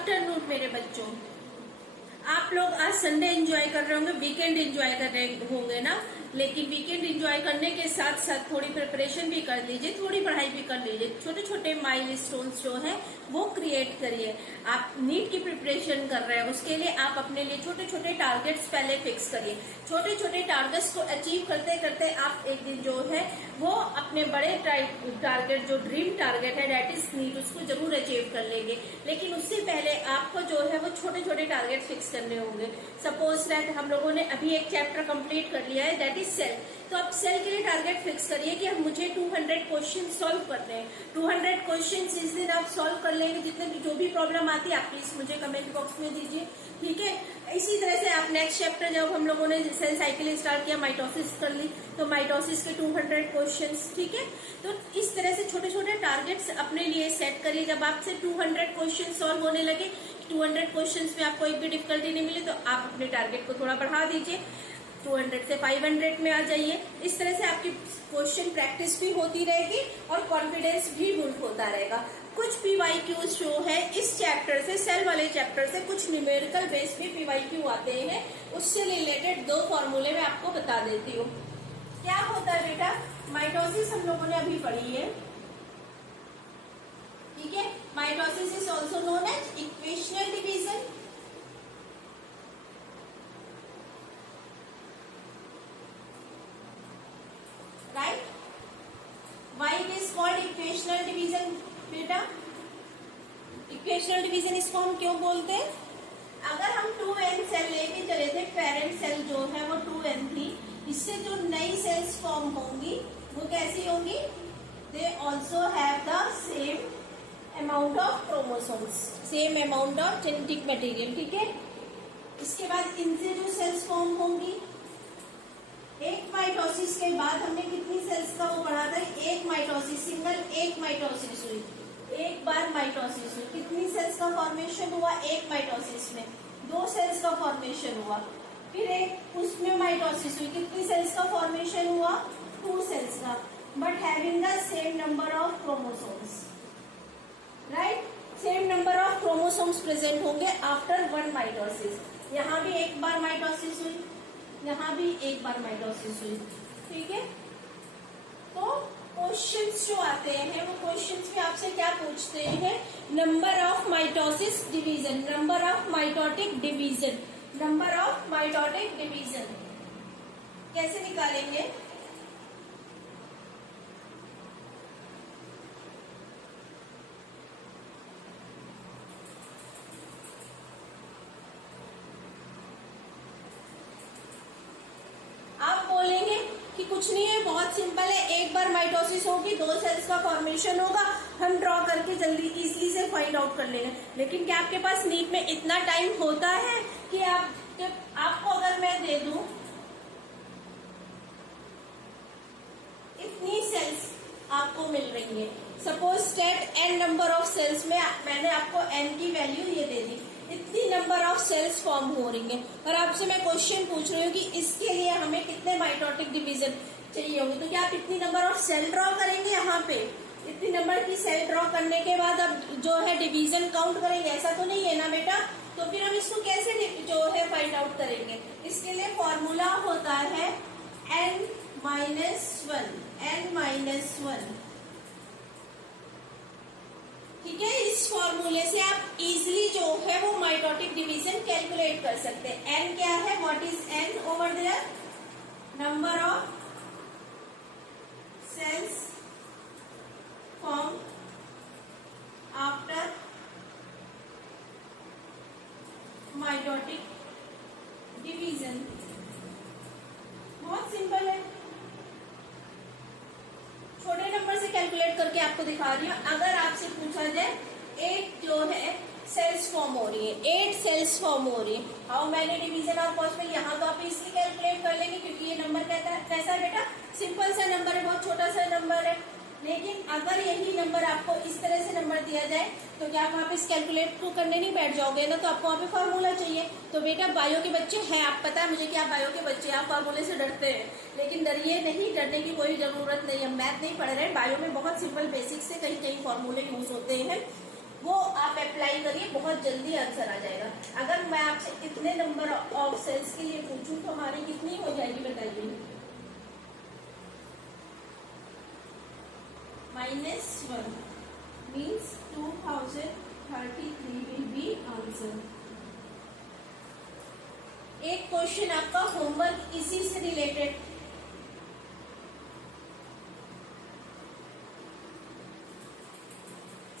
Afternoon मेरे बच्चों। आप लोग आज संडे एंजॉय कर रहे होंगे, वीकेंड एंजॉय कर रहे होंगे ना। लेकिन वीकेंड एंजॉय करने के साथ साथ थोड़ी प्रिपरेशन भी कर लीजिए, थोड़ी पढ़ाई भी कर लीजिए। छोटे छोटे माइलस्टोन्स जो है वो क्रिएट करिए। आप नीट की प्रिपरेशन कर रहे हैं, उसके लिए आप अपने लिए छोटे छोटे टारगेट्स पहले फिक्स करिए। छोटे छोटे टारगेट्स को अचीव करते करते आप एक दिन जो है वो अपने बड़े टारगेट, जो ड्रीम टारगेट है दैट इज नीट, उसको जरूर अचीव कर लेंगे। लेकिन उससे पहले आपको जो है वो छोटे छोटे टारगेट फिक्स करने होंगे। सपोज दैट हम लोगों ने अभी एक चैप्टर कंप्लीट कर लिया है दैट इज सेल। तो अब सेल के लिए टारगेट फिक्स करिए कि अब मुझे 200 क्वेश्चन सॉल्व करने हैं। 200 क्वेश्चन इस दिन आप सॉल्व कर लेंगे। जितने जो भी प्रॉब्लम आती है आप प्लीज मुझे कमेंट बॉक्स में दीजिए, ठीक है। इसी तरह से आप नेक्स्ट चैप्टर, जब हम लोगों ने सेल साइकिल स्टार्ट किया, माइटोसिस कर ली, तो माइटोसिस के 200 क्वेश्चंस, ठीक है। तो इस तरह से छोटे छोटे टारगेट्स अपने लिए सेट करिए। जब आपसे 200 क्वेश्चन सॉल्व होने लगे, 200 क्वेश्चंस में आपको एक भी डिफिकल्टी नहीं मिली, तो आप अपने टारगेट को थोड़ा बढ़ा दीजिए, 200 से 500 में आ जाइए। इस तरह से आपकी क्वेश्चन प्रैक्टिस भी होती रहेगी और कॉन्फिडेंस भी बिल्ड होता रहेगा। कुछ PYQs जो है इस चैप्टर से, सेल वाले चैप्टर से कुछ न्यूमेरिकल बेस भी PYQ आते हैं, उससे रिलेटेड 2 फॉर्मूले मैं आपको बता देती हूँ। क्या होता है बेटा, माइटोसिस हम लोगों ने अभी पढ़ी है, ठीक है। Mitosis is also known as equational division. Right, why it is called equational division बेटा। इक्वेशनल डिवीजन इसको हम क्यों बोलते हैं? अगर हम 2n सेल लेके चले थे, पेरेंट सेल जो है वो 2n थी, इससे जो नई सेल्स फॉर्म होंगी वो कैसी होंगी? They also have the same amount of chromosomes, same amount of genetic material, ठीक है। इसके बाद इनसे जो सेल्स फॉर्म होंगी, एक माइटोसिस के बाद हमने कितनी सेल्स का वो पढ़ा था? एक माइटोसिस, सिंगल एक माइटोसिस हुई, एक बार माइटोसिस हुई, कितनी सेल्स का फॉर्मेशन हुआ? एक माइटोसिस में 2 सेल्स का फॉर्मेशन हुआ। फिर एक उसमें माइटोसिस हुई, कितनी सेल्स का फॉर्मेशन हुआ? 2 सेल्स का, but having the same number of chromosomes, right. Same number of chromosomes present होंगे आफ्टर 1 माइटोसिस। यहाँ भी एक बार माइटोसिस हुई, यहाँ भी एक बार माइटोसिस हुई, ठीक है। तो क्वेश्चंस जो आते हैं वो क्वेश्चंस में आपसे क्या पूछते हैं? Number of mitosis division, number of mitotic division, number of mitotic division कैसे निकालेंगे? आप बोलेंगे कि कुछ नहीं है, बहुत सिंपल है, एक बार माइटोसिस होगी, 2 सेल्स का फॉर्मेशन होगा, हम ड्रॉ करके जल्दी इजीली से फाइंड आउट कर लेंगे। लेकिन क्या आपके पास नीट में इतना टाइम होता है कि आपको अगर मैं दे दूं इतनी सेल्स आपको मिल रही है, suppose state n number of cells में मैंने आपको n की वैल्यू ये दे दी, इतनी नंबर ऑफ सेल्स फॉर्म हो रही है, और आपसे मैं क्वेश्चन पूछ रही हूँ कि इसके लिए हमें कितने माइटोटिक डिवीजन चाहिए होंगे। तो क्या आप इतनी नंबर ऑफ सेल ड्रॉ करेंगे? यहाँ पे इतनी नंबर की सेल ड्रॉ करने के बाद अब जो है डिवीजन काउंट करेंगे? ऐसा तो नहीं है ना बेटा। तो फिर हम इसको कैसे जो है फाइंड आउट करेंगे? इसके लिए फॉर्मूला होता है n माइनस वन, ठीक है। इस फॉर्मूले से आप इजीली जो है वो माइटोटिक डिवीजन कैलकुलेट कर सकते हैं। n क्या है? What is n over there? Number of cells form after mitotic division. बहुत सिंपल है, छोटे नंबर से कैलकुलेट करके आपको दिखा रही हूँ। अगर आपसे पूछा जाए 8 जो है सेल्स फॉर्म हो रही है, 8 सेल्स फॉर्म हो रही है, how many division of possible? यहाँ तो आप इसलिए कैलकुलेट कर लेंगे क्योंकि ये नंबर कैसा है बेटा? सिंपल सा नंबर है, बहुत छोटा सा नंबर है। लेकिन अगर यही नंबर आपको इस तरह से नंबर दिया जाए तो क्या आप वहाँ पे इस कैलकुलेट को करने नहीं बैठ जाओगे ना? तो आपको वहाँ पे फॉर्मूला चाहिए। तो बेटा बायो के बच्चे हैं, आप पता है मुझे कि आप बायो के बच्चे, आप फॉर्मूले से डरते हैं, लेकिन डरिए नहीं, डरने की कोई जरूरत नहीं है। मैथ नहीं पढ़ रहे हैं, बायो में बहुत सिंपल बेसिक से कहीं कहीं फॉर्मूले यूज होते हैं, वो आप अप्लाई करिए, बहुत जल्दी आंसर आ जाएगा। अगर मैं आपसे इतने नंबर ऑफ सेल्स के लिए पूछूं तो हमारी कितनी हो जाएगी बताइए? -1 मीन्स 2033 विल बी आंसर। एक क्वेश्चन आपका होमवर्क इसी से रिलेटेड,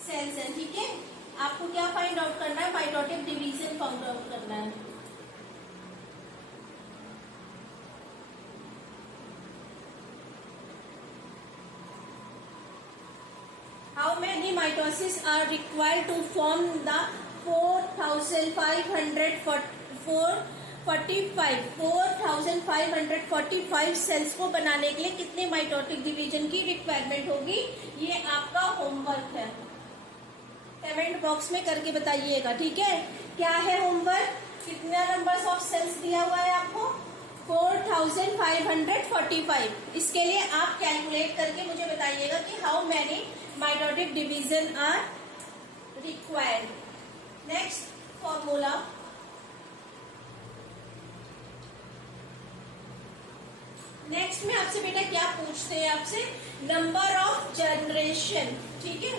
सेल्स है, ठीक है। आपको क्या फाइंड आउट करना है? माइटोटिक डिवीजन फाइंड आउट करना है। How many mitosis are required to form the 4545 cells को बनाने के लिए कितने माइटोटिक डिवीजन की रिक्वायरमेंट होगी? ये आपका होमवर्क है, कमेंट बॉक्स में करके बताइएगा, ठीक है। क्या है होमवर्क? कितना नंबर्स ऑफ सेल्स दिया हुआ है आपको? 4545। इसके लिए आप कैलकुलेट करके मुझे बताइएगा कि how many mitotic division are required. Next formula, next में आपसे बेटा क्या पूछते हैं? आपसे नंबर ऑफ जनरेशन, ठीक है।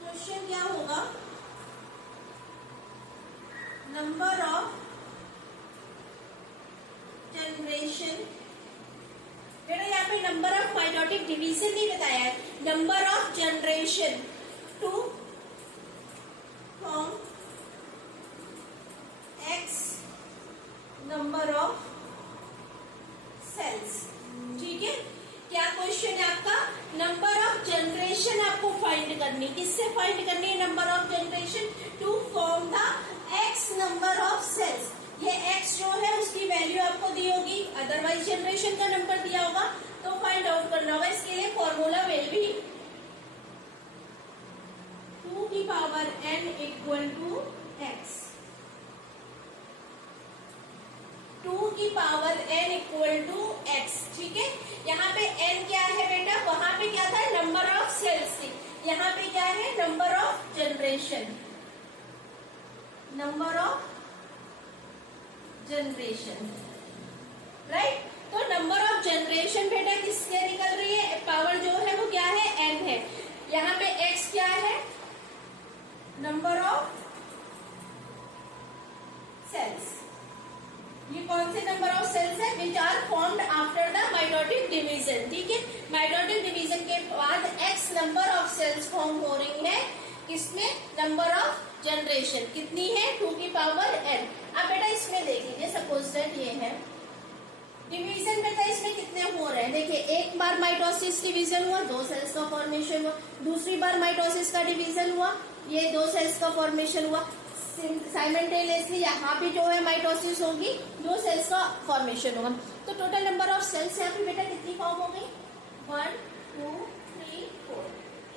क्वेश्चन क्या होगा? Number of generation. बेटा यहाँ पे नंबर ऑफ माइटोटिक डिवीजन नहीं बताया है, number of generation to form x number of cells, ठीक है। क्या क्वेश्चन है आपका? नंबर ऑफ जनरेशन आपको फाइंड करनी, किससे फाइंड करनी है? Number of generation to form the x number of cells. ये एक्स जो है उसकी वैल्यू आपको दी होगी, अदरवाइज जनरेशन का नंबर दिया होगा तो फाइंड आउट करना होगा। इसके लिए फॉर्मूला विल बी 2 की power n equal to x. 2 की power n equal to x, ठीक है। यहाँ पे n क्या है बेटा? वहां पे क्या था? नंबर ऑफ सेल्स थी। यहाँ पे क्या है? Number of generation, number of generation, right. तो नंबर ऑफ जनरेशन बेटा किससे निकल रही है? पावर जो है वो क्या है? n है। यहाँ पे x क्या है? Number of cells. ये कौन से नंबर ऑफ सेल्स है? Which are formed after the mitotic division, ठीक है। माइटोटिक डिवीजन के बाद x number of cells form हो रही है, किसमें? नंबर ऑफ जनरेशन कितनी है? 2 की पावर n। अब बेटा इसमें देख लीजिए, सपोज दैट ये है डिवीजन। बेटा इसमें कितने हो रहे हैं? देखिए, एक बार माइटोसिस डिवीजन हुआ, 2 सेल्स का फॉर्मेशन हुआ। दूसरी बार माइटोसिस का डिवीजन हुआ, ये 2 सेल्स का फॉर्मेशन हुआ। साइमल्टेनियसली यहाँ भी जो है माइटोसिस होगी, 2 सेल्स का फॉर्मेशन होगा। तो टोटल नंबर ऑफ सेल्स यहाँ पे बेटा कितनी फॉर्म हो गई? 1 2 3 4।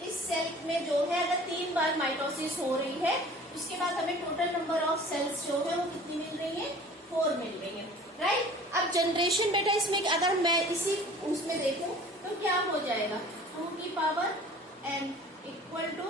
इस सेल में जो है अगर 3 बार माइटोसिस हो रही है, उसके बाद हमें टोटल नंबर ऑफ सेल्स जो है वो कितनी मिल रही है? 4 मिल रही है, राइट। अब जनरेशन बेटा इसमें अगर मैं इसी उसमें देखूं तो क्या हो जाएगा? 2 की पावर n इक्वल टू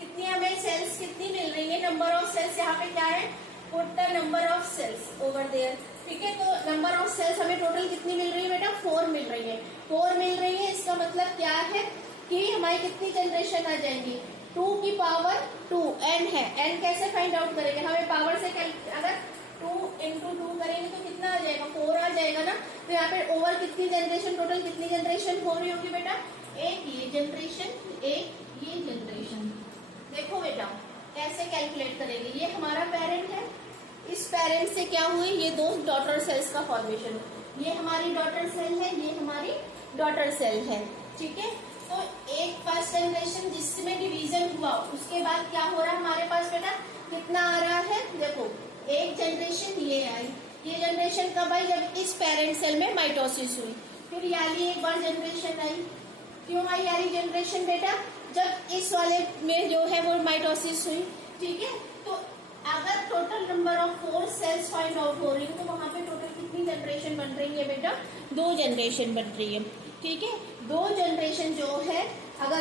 कितनी हमें सेल्स कितनी मिल रही है? नंबर ऑफ सेल्स यहाँ पे क्या है? Put the number of cells over there, ठीक है। तो नंबर ऑफ सेल्स हमें टोटल कितनी मिल रही है बेटा? 4 मिल रही है। 4 मिल रही है, इसका मतलब क्या है कि हमारी कितनी जनरेशन आ जाएंगी? 2 की पावर 2 n है। n कैसे फाइंड आउट करेंगे? हमें पावर से अगर 2 into 2 करेंगे तो कितना आ जाएगा? 4 आ जाएगा ना। तो यहाँ पे ओवर कितनी जनरेशन, टोटल कितनी जनरेशन हो रही होगी बेटा? एक ये जनरेशन, एक ये जनरेशन। देखो बेटा कैसे कैलकुलेट करेंगे? ये हमारा पेरेंट है, इस पेरेंट से क्या हुई? ये 2 डॉटर सेल्स का फॉर्मेशन। ये हमारी डॉटर सेल है, ये हमारी डॉटर सेल है, ठीक है। तो एक फर्स्ट जनरेशन जिसमें डिवीजन हुआ, उसके बाद क्या हो रहा है हमारे पास बेटा? कितना आ रहा है? देखो, एक जनरेशन ये आई। ये जनरेशन कब आई? जब इस पेरेंट सेल में माइटोसिस हुई। फिर याली एक बार जनरेशन आई। क्यों आई याली जनरेशन बेटा? जब इस वाले में जो है वो माइटोसिस हुई, ठीक है। तो अगर total number of 4 cells find out हो रही है तो वहां पे टोटल कितनी जनरेशन बन रही है बेटा? 2 जनरेशन बन रही है, ठीक है। 2 जनरेशन जो है अगर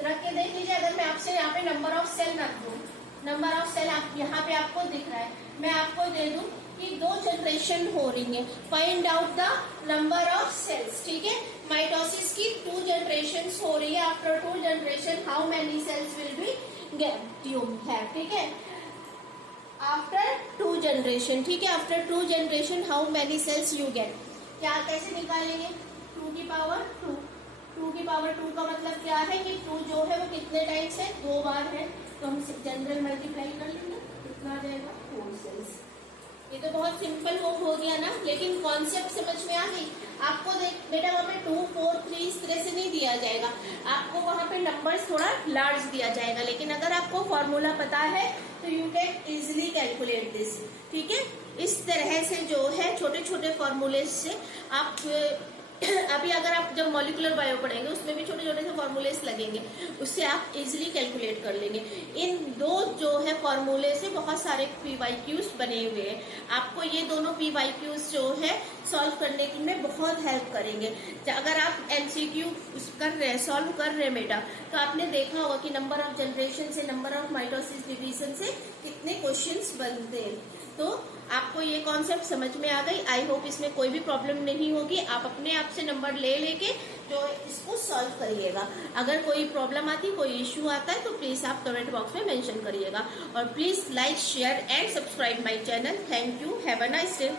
रख के देख लीजिए, अगर मैं आपसे यहाँ पे पे नंबर ऑफ सेल रख दूं, नंबर ऑफ सेल आप यहाँ पे आपको दिख रहा है, मैं आपको दे दूं कि 2 जनरेशन हो रही है, find out the number of cells, ठीक है। माइटोसिस की 2 जनरेशन हो रही है, after 2 generation how many cells will be get you have, ठीक है। आफ्टर 2 जनरेशन, ठीक है, after 2 generation how many cells you get, क्या कैसे निकालेंगे, 2 की पावर 2, 2 की पावर 2 का मतलब क्या है कि 2 जो है वो कितने टाइम्स है, 2 बार है, तो हम जनरल मल्टीप्लाई कर लेंगे, कितना आ जाएगा 4 सेल्स। ये तो बहुत सिंपल हो गया ना, लेकिन कॉन्सेप्ट समझ में आ गई आपको। देख बेटा वहाँ पे 2, 4, 3 इस तरह से नहीं दिया जाएगा, आपको वहाँ पे नंबर्स थोड़ा लार्ज दिया जाएगा, लेकिन अगर आपको फॉर्मूला पता है तो you can easily calculate this, ठीक है। इस तरह से जो है छोटे छोटे फॉर्मूले से आप अभी अगर आप जब मॉलिक्यूलर बायो पढ़ेंगे उसमें भी छोटे छोटे से फॉर्मूलेस लगेंगे, उससे आप इजीली कैलकुलेट कर लेंगे। इन 2 जो है फॉर्मूले से बहुत सारे PYQs बने हुए हैं, आपको ये दोनों PYQs जो है सॉल्व करने में बहुत हेल्प करेंगे। अगर आप MCQ कर रहे हैं, सॉल्व कर रहे हैं बेटा, तो आपने देखा होगा कि नंबर ऑफ जनरेशन से, नंबर ऑफ माइटोसिस डिवीजन से कितने क्वेश्चंस बनते हैं। तो आपको ये कॉन्सेप्ट समझ में आ गई, आई होप इसमें कोई भी प्रॉब्लम नहीं होगी। आप अपने आप से नंबर ले लेके जो इसको सॉल्व करिएगा। अगर कोई प्रॉब्लम आती, कोई इश्यू आता है तो प्लीज आप कमेंट बॉक्स में मेंशन करिएगा, और please like, share and subscribe my channel. Thank you, have a nice day.